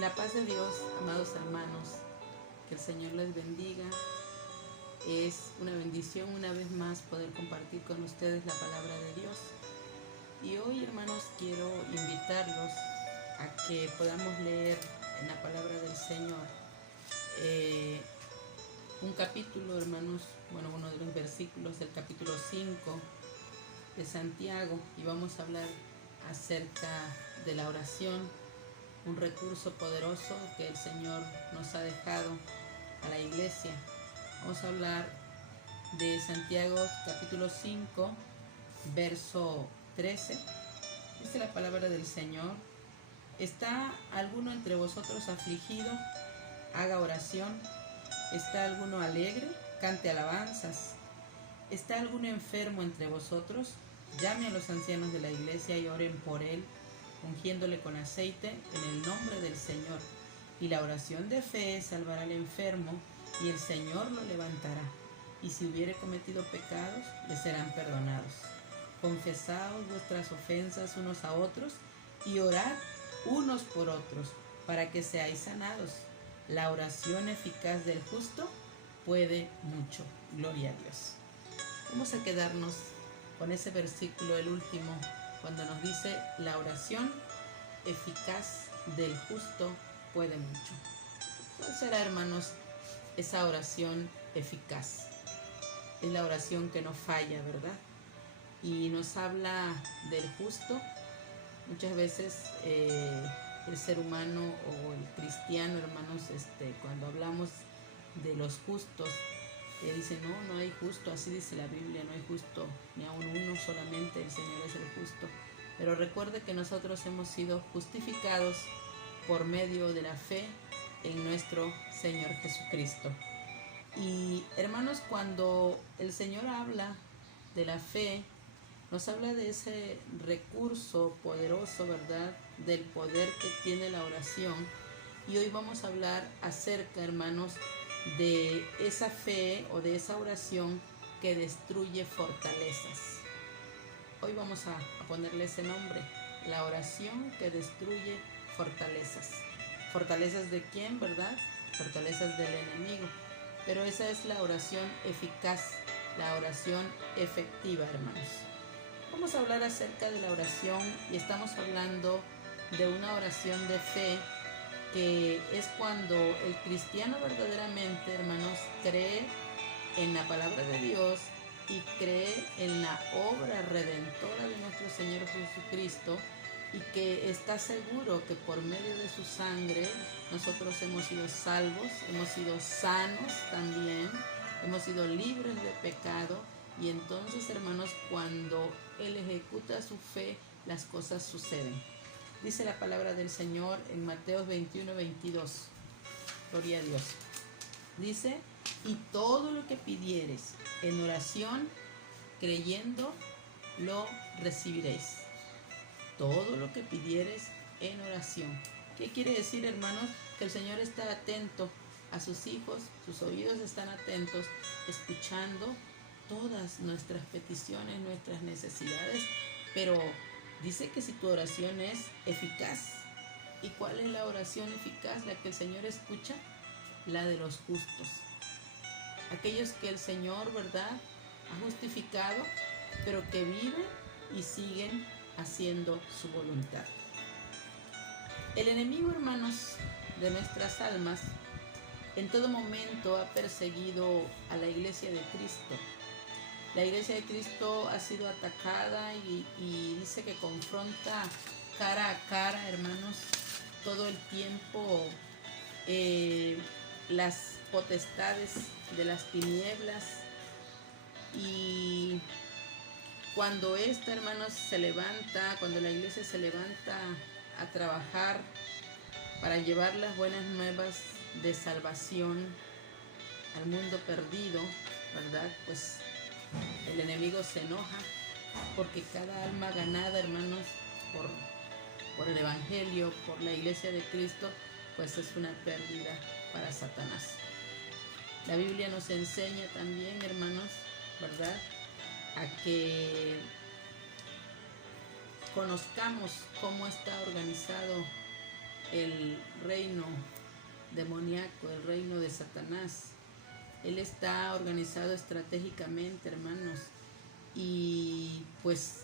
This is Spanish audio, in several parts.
La paz de Dios, amados hermanos, que el Señor les bendiga. Es una bendición una vez más poder compartir con ustedes la palabra de Dios. Y hoy, hermanos, quiero invitarlos a que podamos leer en la palabra del Señor un capítulo, hermanos, uno de los versículos del capítulo 5 de Santiago, y vamos a hablar acerca de la oración, un recurso poderoso que el Señor nos ha dejado a la iglesia. Vamos a hablar de Santiago capítulo 5, verso 13. Dice la palabra del Señor: ¿está alguno entre vosotros afligido? Haga oración. ¿Está alguno alegre? Cante alabanzas. ¿Está alguno enfermo entre vosotros? Llame a los ancianos de la iglesia y oren por él, ungiéndole con aceite en el nombre del Señor. Y la oración de fe salvará al enfermo, y el Señor lo levantará. Y si hubiere cometido pecados, le serán perdonados. Confesaos vuestras ofensas unos a otros, y orad unos por otros, para que seáis sanados. La oración eficaz del justo puede mucho. Gloria a Dios. Vamos a quedarnos con ese versículo, el último, cuando nos dice: la oración eficaz del justo puede mucho. ¿Cuál será, hermanos, esa oración eficaz? Es la oración que no falla, ¿verdad? Y nos habla del justo. Muchas veces el ser humano o el cristiano, hermanos, cuando hablamos de los justos, dice: no hay justo, así dice la Biblia, no hay justo ni aun uno, solamente el Señor es el justo. Pero recuerde que nosotros hemos sido justificados por medio de la fe en nuestro Señor Jesucristo. Y hermanos, cuando el Señor habla de la fe, nos habla de ese recurso poderoso, ¿verdad? Del poder que tiene la oración. Y hoy vamos a hablar acerca, hermanos, de esa fe o de esa oración que destruye fortalezas. Hoy vamos a ponerle ese nombre: la oración que destruye fortalezas. ¿Fortalezas de quién, verdad? Fortalezas del enemigo. Pero esa es la oración eficaz, la oración efectiva, hermanos. Vamos a hablar acerca de la oración, y estamos hablando de una oración de fe, que es cuando el cristiano verdaderamente, hermanos, cree en la palabra de Dios y cree en la obra redentora de nuestro Señor Jesucristo, y que está seguro que por medio de su sangre nosotros hemos sido salvos, hemos sido sanos también, hemos sido libres de pecado. Y entonces, hermanos, cuando Él ejecuta su fe, las cosas suceden. Dice la palabra del Señor en Mateo 21:22. Gloria a Dios. Dice: y todo lo que pidiereis en oración, creyendo, lo recibiréis. Todo lo que pidiereis en oración. ¿Qué quiere decir, hermanos? Que el Señor está atento a sus hijos, sus oídos están atentos, escuchando todas nuestras peticiones, nuestras necesidades. Pero dice que si tu oración es eficaz. ¿Y cuál es la oración eficaz? La que el Señor escucha, la de los justos. Aquellos que el Señor, ¿verdad?, ha justificado, pero que viven y siguen haciendo su voluntad. El enemigo, hermanos, de nuestras almas, en todo momento ha perseguido a la iglesia de Cristo. La iglesia de Cristo ha sido atacada y dice que confronta cara a cara, hermanos, todo el tiempo las potestades de las tinieblas. Y cuando esta, hermanos, se levanta, cuando la iglesia se levanta a trabajar para llevar las buenas nuevas de salvación al mundo perdido, ¿verdad?, pues el enemigo se enoja, porque cada alma ganada, hermanos, por el evangelio, por la iglesia de Cristo, pues es una pérdida para Satanás. La Biblia nos enseña también, hermanos, ¿verdad?, a que conozcamos cómo está organizado el reino demoníaco, el reino de Satanás. Él está organizado estratégicamente, hermanos, y pues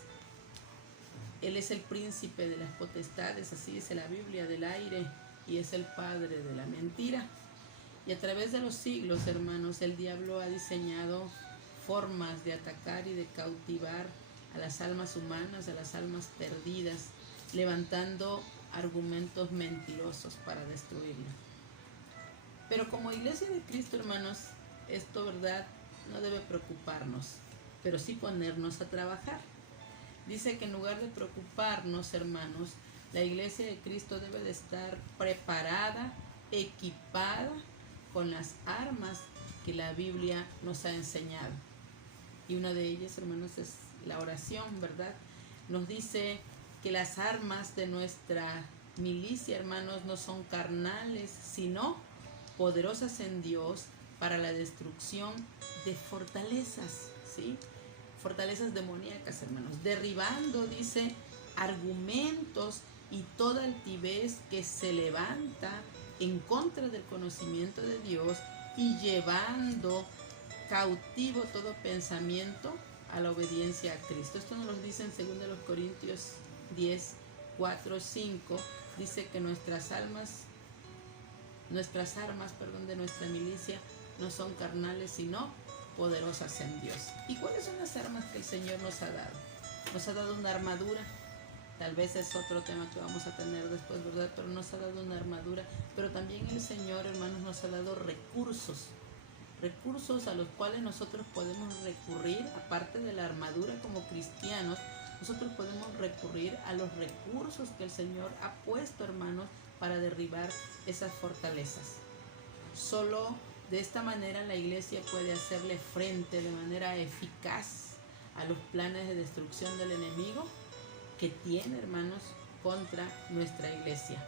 Él es el príncipe de las potestades, así dice la Biblia, del aire, y es el padre de la mentira. Y a través de los siglos, hermanos, el diablo ha diseñado formas de atacar y de cautivar a las almas humanas, a las almas perdidas, levantando argumentos mentirosos para destruirlas. Pero como Iglesia de Cristo, hermanos, esto, ¿verdad?, no debe preocuparnos, pero sí ponernos a trabajar. Dice que en lugar de preocuparnos, hermanos, la Iglesia de Cristo debe de estar preparada, equipada con las armas que la Biblia nos ha enseñado. Y una de ellas, hermanos, es la oración, ¿verdad? Nos dice que las armas de nuestra milicia, hermanos, no son carnales, sino poderosas en Dios para la destrucción de fortalezas, ¿sí? Fortalezas demoníacas, hermanos, derribando, dice, argumentos y toda altivez que se levanta en contra del conocimiento de Dios y llevando cautivo todo pensamiento a la obediencia a Cristo. Esto nos lo dice en 2 Corintios 10, 4, 5. Dice que nuestras armas de nuestra milicia no son carnales, sino poderosas en Dios. ¿Y cuáles son las armas que el Señor nos ha dado? Nos ha dado una armadura. Tal vez es otro tema que vamos a tener después, ¿verdad? Pero nos ha dado una armadura. Pero también el Señor, hermanos, nos ha dado recursos a los cuales nosotros podemos recurrir, aparte de la armadura como cristianos. Nosotros podemos recurrir a los recursos que el Señor ha puesto, hermanos, para derribar esas fortalezas. Solo de esta manera la Iglesia puede hacerle frente de manera eficaz a los planes de destrucción del enemigo que tiene, hermanos, contra nuestra Iglesia.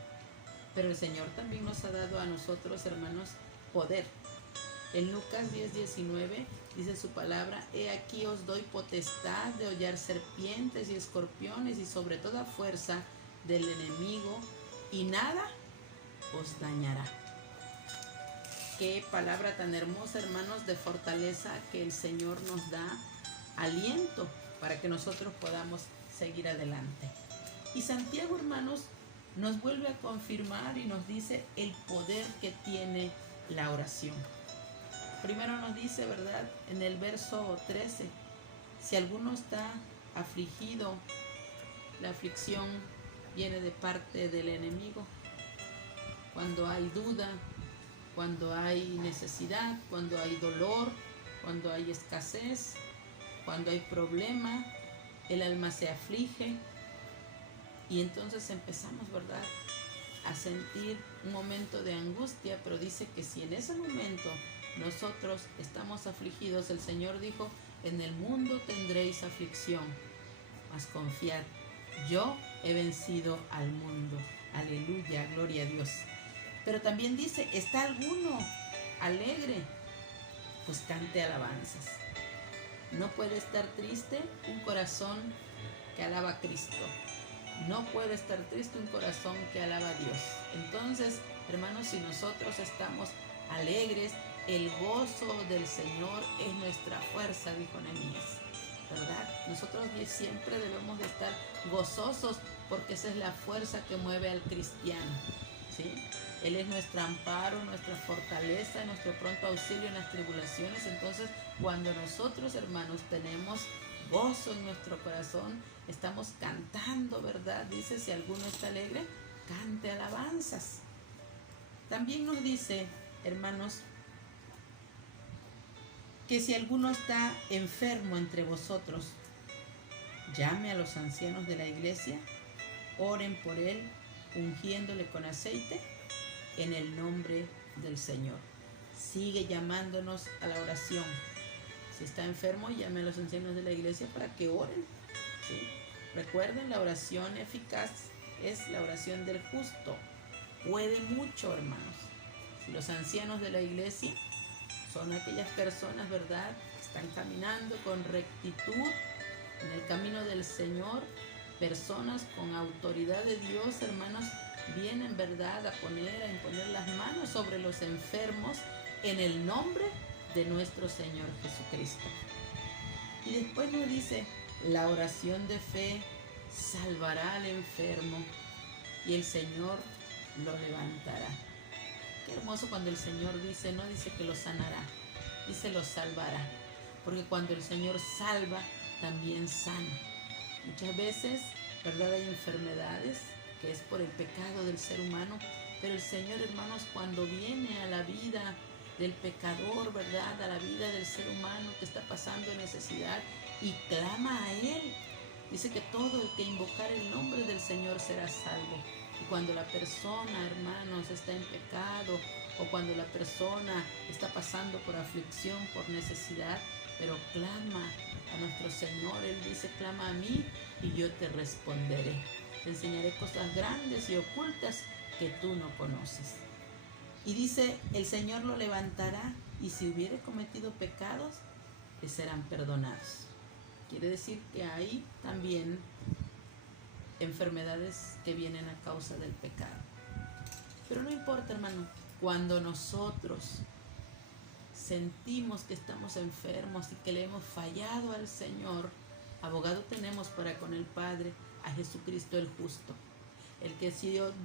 Pero el Señor también nos ha dado a nosotros, hermanos, poder. En Lucas 10:19 dice su palabra: he aquí os doy potestad de hollar serpientes y escorpiones y sobre toda fuerza del enemigo, y nada os dañará. Qué palabra tan hermosa, hermanos, de fortaleza, que el Señor nos da aliento para que nosotros podamos seguir adelante. Y Santiago, hermanos, nos vuelve a confirmar y nos dice el poder que tiene la oración. Primero nos dice, ¿verdad?, en el verso 13, si alguno está afligido, la aflicción viene de parte del enemigo. Cuando hay duda, cuando hay necesidad, cuando hay dolor, cuando hay escasez, cuando hay problema, el alma se aflige y entonces empezamos, ¿verdad?, a sentir un momento de angustia. Pero dice que si en ese momento nosotros estamos afligidos, el Señor dijo: en el mundo tendréis aflicción, mas confiad, yo he vencido al mundo. Aleluya, gloria a Dios. Pero también dice: ¿está alguno alegre? Pues cante alabanzas. No puede estar triste un corazón que alaba a Cristo. No puede estar triste un corazón que alaba a Dios. Entonces, hermanos, si nosotros estamos alegres, el gozo del Señor es nuestra fuerza, dijo Nehemías, ¿verdad? Nosotros siempre debemos de estar gozosos, porque esa es la fuerza que mueve al cristiano, ¿sí? Él es nuestro amparo, nuestra fortaleza, nuestro pronto auxilio en las tribulaciones. Entonces, cuando nosotros, hermanos, tenemos gozo en nuestro corazón, estamos cantando, ¿verdad? Dice: si alguno está alegre, cante alabanzas. También nos dice, hermanos, que si alguno está enfermo entre vosotros, llame a los ancianos de la iglesia, oren por él, ungiéndole con aceite en el nombre del Señor. Sigue llamándonos a la oración. Si está enfermo, llame a los ancianos de la iglesia para que oren, ¿sí? Recuerden, la oración eficaz es la oración del justo. Puede mucho, hermanos. Si los ancianos de la iglesia son aquellas personas, ¿verdad?, que están caminando con rectitud en el camino del Señor, personas con autoridad de Dios, hermanos, vienen, ¿verdad?, a imponer las manos sobre los enfermos en el nombre de nuestro Señor Jesucristo. Y después nos dice, la oración de fe salvará al enfermo y el Señor lo levantará. Qué hermoso cuando el Señor dice, no dice que lo sanará, dice lo salvará. Porque cuando el Señor salva, también sana. Muchas veces, ¿verdad?, hay enfermedades que es por el pecado del ser humano, pero el Señor, hermanos, cuando viene a la vida del pecador, ¿verdad?, a la vida del ser humano que está pasando necesidad y clama a Él, dice que todo el que invocar el nombre del Señor será salvo. Y cuando la persona, hermanos, está en pecado, o cuando la persona está pasando por aflicción, por necesidad, pero clama a nuestro Señor, Él dice, clama a mí y yo te responderé. Te enseñaré cosas grandes y ocultas que tú no conoces. Y dice, el Señor lo levantará y si hubiere cometido pecados, le serán perdonados. Quiere decir que hay también enfermedades que vienen a causa del pecado. Pero no importa, hermano, cuando nosotros sentimos que estamos enfermos y que le hemos fallado al Señor, abogado tenemos para con el Padre, a Jesucristo el justo, el que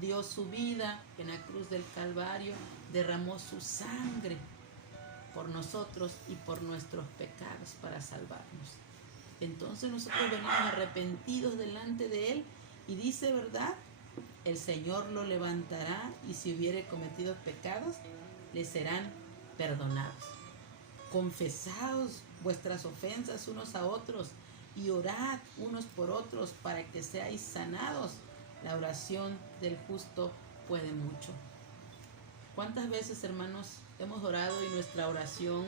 dio su vida en la cruz del Calvario, derramó su sangre por nosotros y por nuestros pecados para salvarnos. Entonces nosotros venimos arrepentidos delante de Él y dice, ¿verdad?, el Señor lo levantará y si hubiere cometido pecados, le serán perdonados. Confesaos vuestras ofensas unos a otros y orad unos por otros para que seáis sanados. La oración del justo puede mucho. ¿Cuántas veces, hermanos, hemos orado y nuestra oración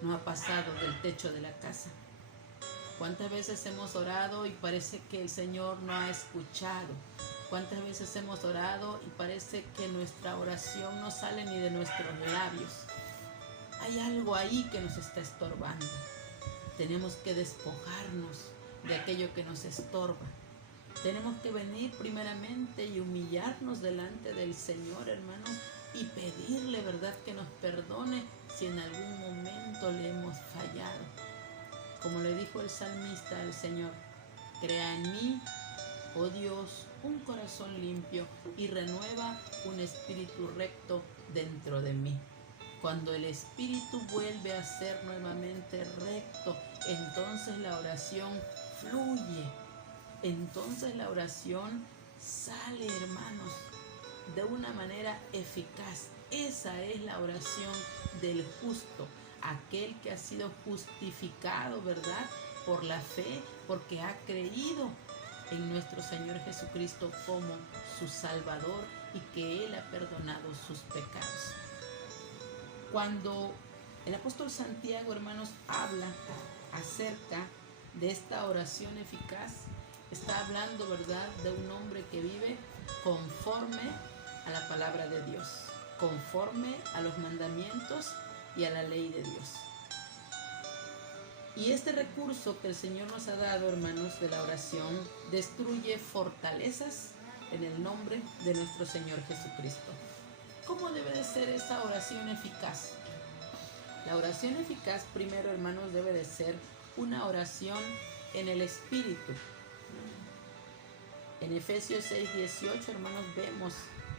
no ha pasado del techo de la casa? ¿Cuántas veces hemos orado y parece que el Señor no ha escuchado? ¿Cuántas veces hemos orado y parece que nuestra oración no sale ni de nuestros labios? Hay algo ahí que nos está estorbando. Tenemos que despojarnos de aquello que nos estorba. Tenemos que venir primeramente y humillarnos delante del Señor, hermanos, y pedirle, ¿verdad?, que nos perdone si en algún momento le hemos fallado. Como le dijo el salmista al Señor, crea en mí, oh Dios, un corazón limpio y renueva un espíritu recto dentro de mí. Cuando el espíritu vuelve a ser nuevamente recto, entonces la oración fluye. Entonces la oración sale, hermanos, de una manera eficaz. Esa es la oración del justo, aquel que ha sido justificado, ¿verdad?, por la fe, porque ha creído en nuestro Señor Jesucristo como su Salvador y que Él ha perdonado sus pecados. Cuando el apóstol Santiago, hermanos, habla acerca de esta oración eficaz, está hablando, ¿verdad?, de un hombre que vive conforme a la palabra de Dios, conforme a los mandamientos y a la ley de Dios. Y este recurso que el Señor nos ha dado, hermanos, de la oración, destruye fortalezas en el nombre de nuestro Señor Jesucristo. ¿Cómo debe de ser esta oración eficaz? La oración eficaz, primero, hermanos, debe de ser una oración en el Espíritu. En Efesios 6:18, hermanos, vemos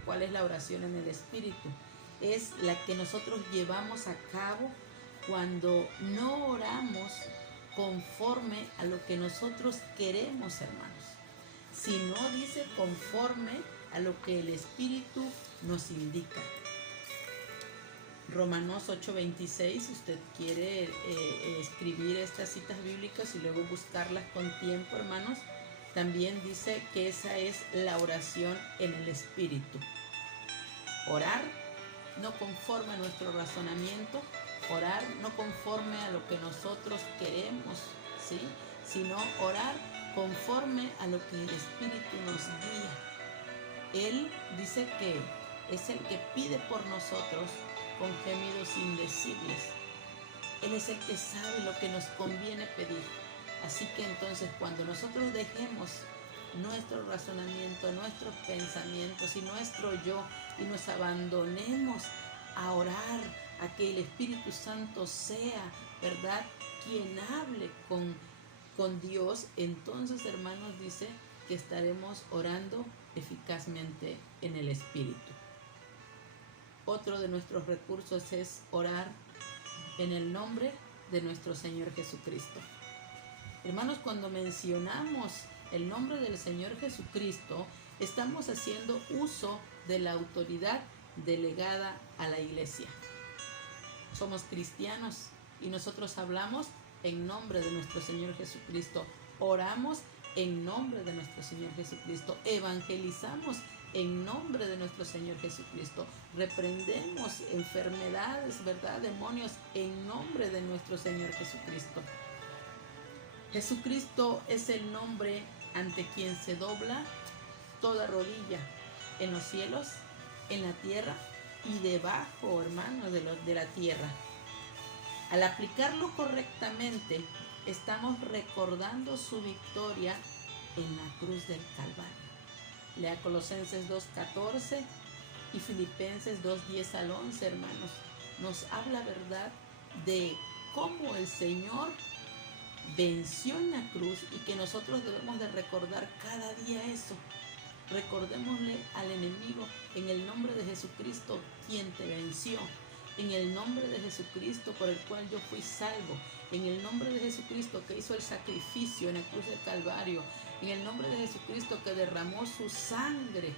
cuál es la oración en el Espíritu. Es la que nosotros llevamos a cabo cuando no oramos conforme a lo que nosotros queremos, hermanos, sino dice conforme a lo que el Espíritu nos indica. Romanos 8:26, si usted quiere escribir estas citas bíblicas y luego buscarlas con tiempo, hermanos, también dice que esa es la oración en el Espíritu. Orar no conforme a nuestro razonamiento, orar no conforme a lo que nosotros queremos, ¿sí?, sino orar conforme a lo que el Espíritu nos guía. Él dice que es el que pide por nosotros con gemidos indecibles. Él es el que sabe lo que nos conviene pedir. Así que entonces cuando nosotros dejemos nuestro razonamiento, nuestros pensamientos y nuestro yo, y nos abandonemos a orar, a que el Espíritu Santo sea, ¿verdad?, quien hable con Dios, entonces, hermanos, dice que estaremos orando eficazmente en el Espíritu. Otro de nuestros recursos es orar en el nombre de nuestro Señor Jesucristo. Hermanos, cuando mencionamos el nombre del Señor Jesucristo, estamos haciendo uso de la autoridad delegada a la iglesia. Somos cristianos y nosotros hablamos en nombre de nuestro Señor Jesucristo. Oramos en nombre de nuestro Señor Jesucristo. Evangelizamos en nombre de nuestro Señor Jesucristo. Reprendemos enfermedades, ¿verdad?, demonios, en nombre de nuestro Señor Jesucristo. Jesucristo es el nombre ante quien se dobla toda rodilla en los cielos, en la tierra y debajo, hermanos, de la tierra. Al aplicarlo correctamente, estamos recordando su victoria en la cruz del Calvario. Lea Colosenses 2:14 y Filipenses 2:10 al 11, hermanos. Nos habla, ¿verdad?, de cómo el Señor venció en la cruz y que nosotros debemos de recordar cada día eso. Recordémosle al enemigo en el nombre de Jesucristo, quien te venció. En el nombre de Jesucristo por el cual yo fui salvo. En el nombre de Jesucristo que hizo el sacrificio en la cruz del Calvario. En el nombre de Jesucristo que derramó su sangre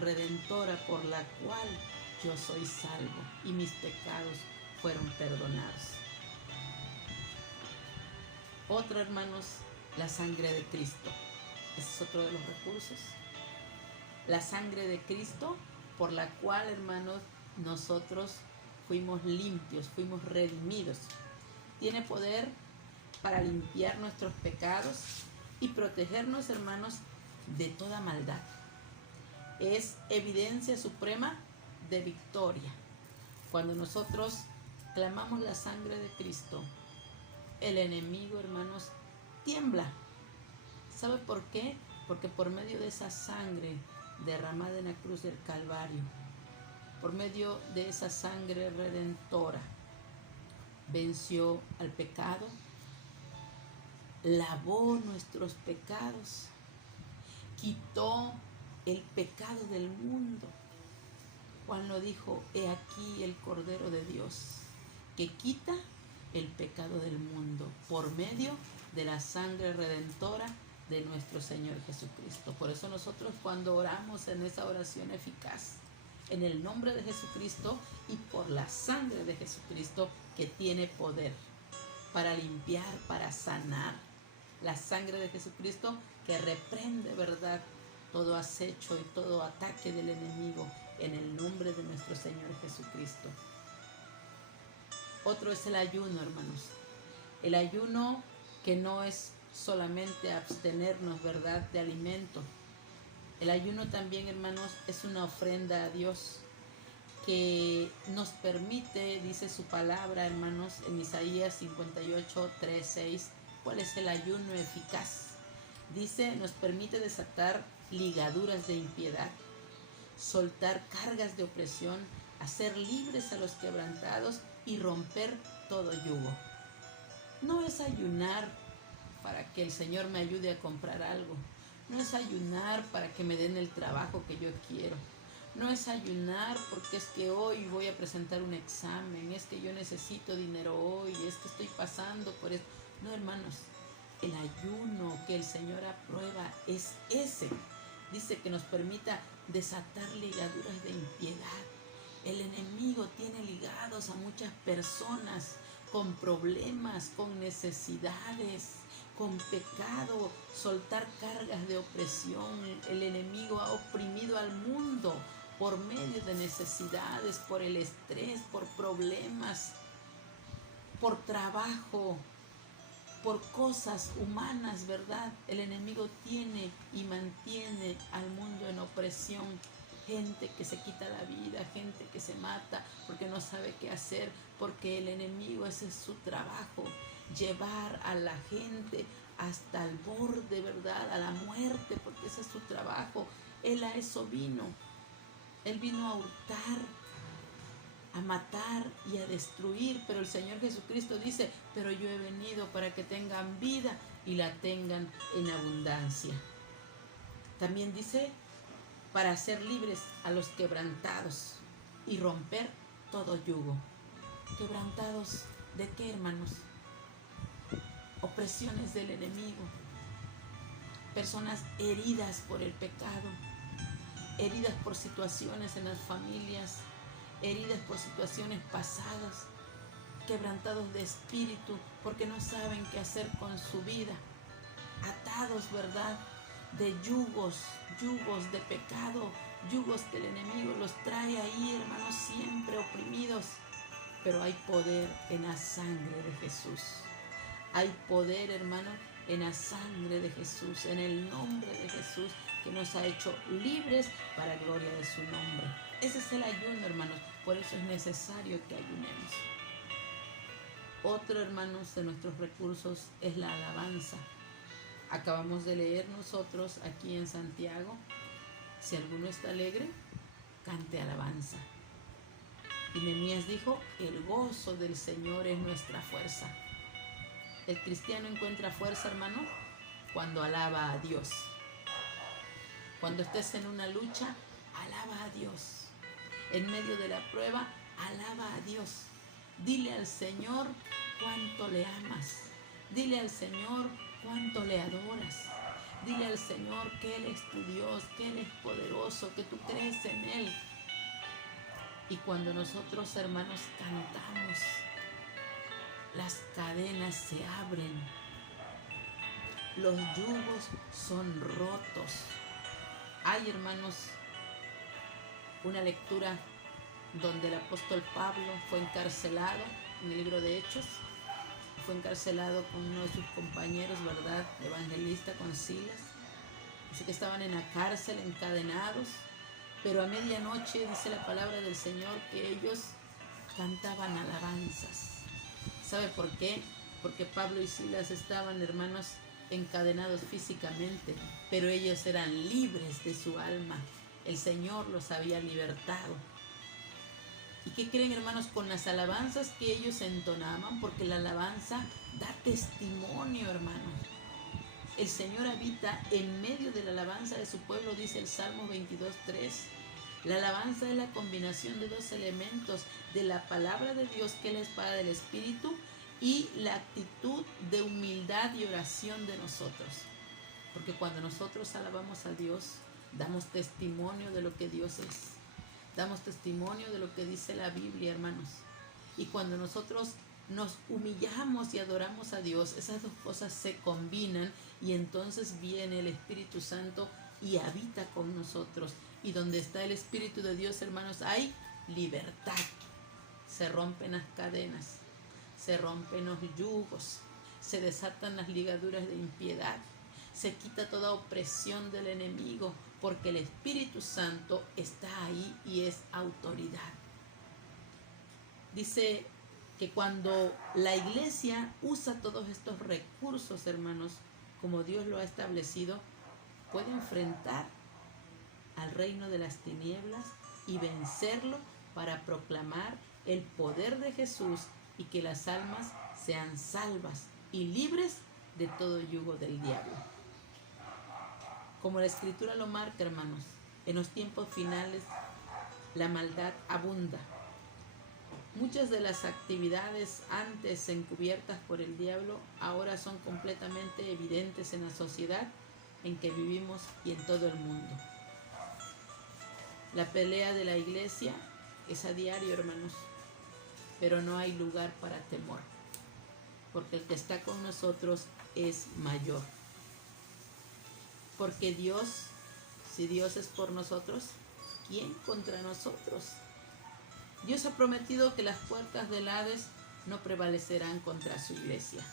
redentora por la cual yo soy salvo y mis pecados fueron perdonados. Otro, hermanos, la sangre de Cristo. Ese es otro de los recursos. La sangre de Cristo por la cual, hermanos, nosotros fuimos limpios, fuimos redimidos. Tiene poder para limpiar nuestros pecados y protegernos, hermanos, de toda maldad. Es evidencia suprema de victoria. Cuando nosotros clamamos la sangre de Cristo, el enemigo, hermanos, tiembla. ¿Sabe por qué? Porque por medio de esa sangre derramada en la cruz del Calvario, por medio de esa sangre redentora, venció al pecado, lavó nuestros pecados, quitó el pecado del mundo. Juan lo dijo: he aquí el Cordero de Dios, que quita el pecado del mundo, por medio de la sangre redentora de nuestro Señor Jesucristo. Por eso nosotros, cuando oramos en esa oración eficaz, en el nombre de Jesucristo y por la sangre de Jesucristo, que tiene poder para limpiar, para sanar. La sangre de Jesucristo que reprende, ¿verdad?, todo acecho y todo ataque del enemigo en el nombre de nuestro Señor Jesucristo. Otro es el ayuno, hermanos. El ayuno que no es solamente abstenernos, ¿verdad?, de alimento. El ayuno también, hermanos, es una ofrenda a Dios que nos permite, dice su palabra, hermanos, en Isaías 58, 3, 6, ¿cuál es el ayuno eficaz? Dice, nos permite desatar ligaduras de impiedad, soltar cargas de opresión, hacer libres a los quebrantados y romper todo yugo. No es ayunar para que el Señor me ayude a comprar algo. No es ayunar para que me den el trabajo que yo quiero. No es ayunar porque es que hoy voy a presentar un examen, es que yo necesito dinero hoy, es que estoy pasando por esto. No, hermanos, el ayuno que el Señor aprueba es ese. Dice que nos permita desatar ligaduras de impiedad. El enemigo tiene ligados a muchas personas con problemas, con necesidades, con pecado, soltar cargas de opresión. El enemigo ha oprimido al mundo por medio de necesidades, por el estrés, por problemas, por trabajo, por cosas humanas, ¿verdad? El enemigo tiene y mantiene al mundo en opresión. Gente que se quita la vida, gente que se mata porque no sabe qué hacer, porque el enemigo, ese es su trabajo, llevar a la gente hasta el borde, ¿verdad?, a la muerte, porque porque ese es su trabajo. Él a eso vino. Él vino a hurtar, a matar y a destruir, pero el Señor Jesucristo dice, pero yo he venido para que tengan vida y la tengan en abundancia. También dice, para hacer libres a los quebrantados y romper todo yugo. ¿Quebrantados de qué, hermanos? Opresiones del enemigo, personas heridas por el pecado, heridas por situaciones en las familias, heridas por situaciones pasadas, quebrantados de espíritu porque no saben qué hacer con su vida, atados, ¿verdad?, de yugos de pecado, yugos que el enemigo los trae ahí, hermanos, siempre oprimidos. Pero hay poder en la sangre de Jesús. Hay poder, hermano, en la sangre de Jesús, en el nombre de Jesús, que nos ha hecho libres para gloria de su nombre. Ese es el ayuno, hermanos. Por eso es necesario que ayunemos. Otro, hermanos, de nuestros recursos es la alabanza. Acabamos de leer nosotros aquí en Santiago, si alguno está alegre, cante alabanza. Y Nehemías dijo, el gozo del Señor es nuestra fuerza. El cristiano encuentra fuerza, hermano, cuando alaba a Dios. Cuando estés en una lucha, alaba a Dios. En medio de la prueba, alaba a Dios. Dile al Señor cuánto le amas. Dile al Señor cuánto le adoras. Dile al Señor que Él es tu Dios, que Él es poderoso, que tú crees en Él. Y cuando nosotros, hermanos, cantamos, las cadenas se abren, los yugos son rotos. Hay, hermanos, una lectura donde el apóstol Pablo fue encarcelado, en el libro de Hechos, fue encarcelado con uno de sus compañeros, ¿verdad?, evangelista, con Silas. Dice que estaban en la cárcel, encadenados, pero a medianoche dice la palabra del Señor que ellos cantaban alabanzas. ¿Sabe por qué? Porque Pablo y Silas estaban, hermanos, encadenados físicamente, pero ellos eran libres de su alma. El Señor los había libertado. ¿Y qué creen, hermanos? Con las alabanzas que ellos entonaban, porque la alabanza da testimonio, hermanos. El Señor habita en medio de la alabanza de su pueblo, dice el Salmo 22:3. La alabanza es la combinación de dos elementos, de la palabra de Dios, que es la espada del Espíritu, y la actitud de humildad y oración de nosotros. Porque cuando nosotros alabamos a Dios, damos testimonio de lo que Dios es. Damos testimonio de lo que dice la Biblia, hermanos. Y cuando nosotros nos humillamos y adoramos a Dios, esas dos cosas se combinan y entonces viene el Espíritu Santo y habita con nosotros. Y donde está el Espíritu de Dios, hermanos, hay libertad. Se rompen las cadenas, se rompen los yugos, se desatan las ligaduras de impiedad, se quita toda opresión del enemigo, porque el Espíritu Santo está ahí y es autoridad. Dice que cuando la iglesia usa todos estos recursos, hermanos, como Dios lo ha establecido, puede enfrentar al reino de las tinieblas y vencerlo para proclamar el poder de Jesús y que las almas sean salvas y libres de todo yugo del diablo. Como la Escritura lo marca, hermanos, en los tiempos finales la maldad abunda. Muchas de las actividades antes encubiertas por el diablo ahora son completamente evidentes en la sociedad en que vivimos y en todo el mundo. La pelea de la iglesia es a diario, hermanos, pero no hay lugar para temor, porque el que está con nosotros es mayor. Porque Dios, si Dios es por nosotros, ¿quién contra nosotros? Dios ha prometido que las puertas del Hades no prevalecerán contra su iglesia.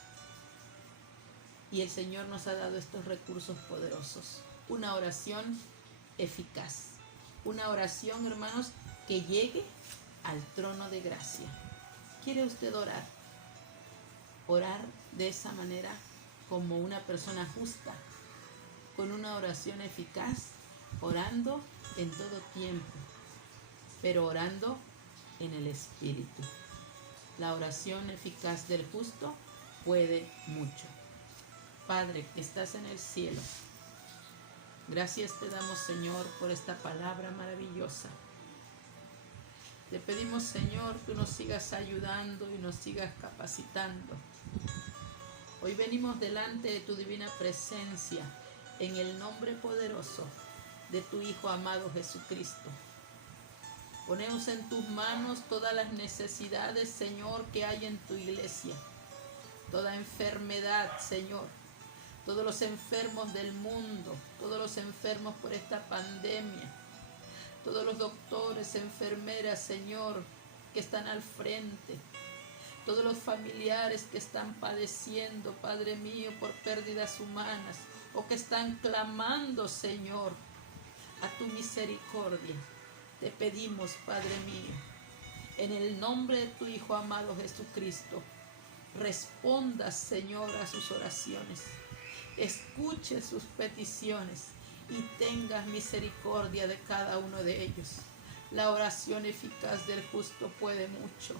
Y el Señor nos ha dado estos recursos poderosos. Una oración eficaz. Una oración, hermanos, que llegue al trono de gracia. ¿Quiere usted orar? Orar de esa manera como una persona justa. con una oración eficaz, orando en todo tiempo, pero orando en el Espíritu. La oración eficaz del justo puede mucho. Padre, que estás en el cielo, gracias te damos, Señor, por esta palabra maravillosa. Te pedimos, Señor, que nos sigas ayudando y nos sigas capacitando. Hoy venimos delante de tu divina presencia en el nombre poderoso de tu Hijo amado Jesucristo. Ponemos en tus manos todas las necesidades, Señor, que hay en tu iglesia. Toda enfermedad, Señor. Todos los enfermos del mundo. Todos los enfermos por esta pandemia. Todos los doctores, enfermeras, Señor, que están al frente. Todos los familiares que están padeciendo, Padre mío, por pérdidas humanas. O que están clamando, Señor, a tu misericordia. Te pedimos, Padre mío, en el nombre de tu Hijo amado Jesucristo, respondas, Señor, a sus oraciones, escuche sus peticiones y tengas misericordia de cada uno de ellos. La oración eficaz del justo puede mucho.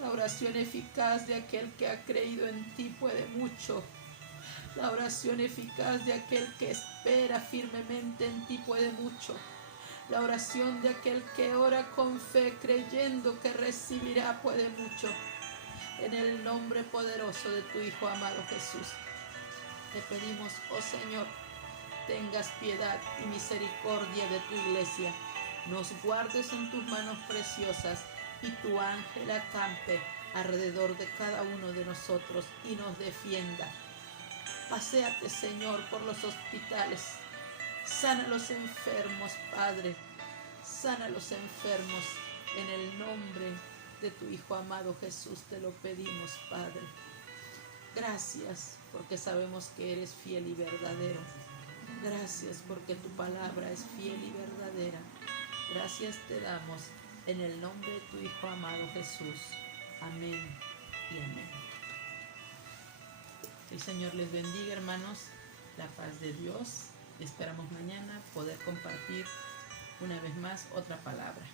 La oración eficaz de aquel que ha creído en ti puede mucho. La oración eficaz de aquel que espera firmemente en ti puede mucho. La oración de aquel que ora con fe, creyendo que recibirá, puede mucho. En el nombre poderoso de tu Hijo amado Jesús, te pedimos, oh Señor, tengas piedad y misericordia de tu iglesia. Nos guardes en tus manos preciosas y tu ángel acampe alrededor de cada uno de nosotros y nos defienda. Paséate, Señor, por los hospitales. Sana a los enfermos, Padre. Sana a los enfermos. En el nombre de tu Hijo amado Jesús te lo pedimos, Padre. Gracias porque sabemos que eres fiel y verdadero. Gracias porque tu palabra es fiel y verdadera. Gracias te damos en el nombre de tu Hijo amado Jesús. Amén y amén. El Señor les bendiga, hermanos. La paz de Dios. Esperamos mañana poder compartir una vez más otra palabra.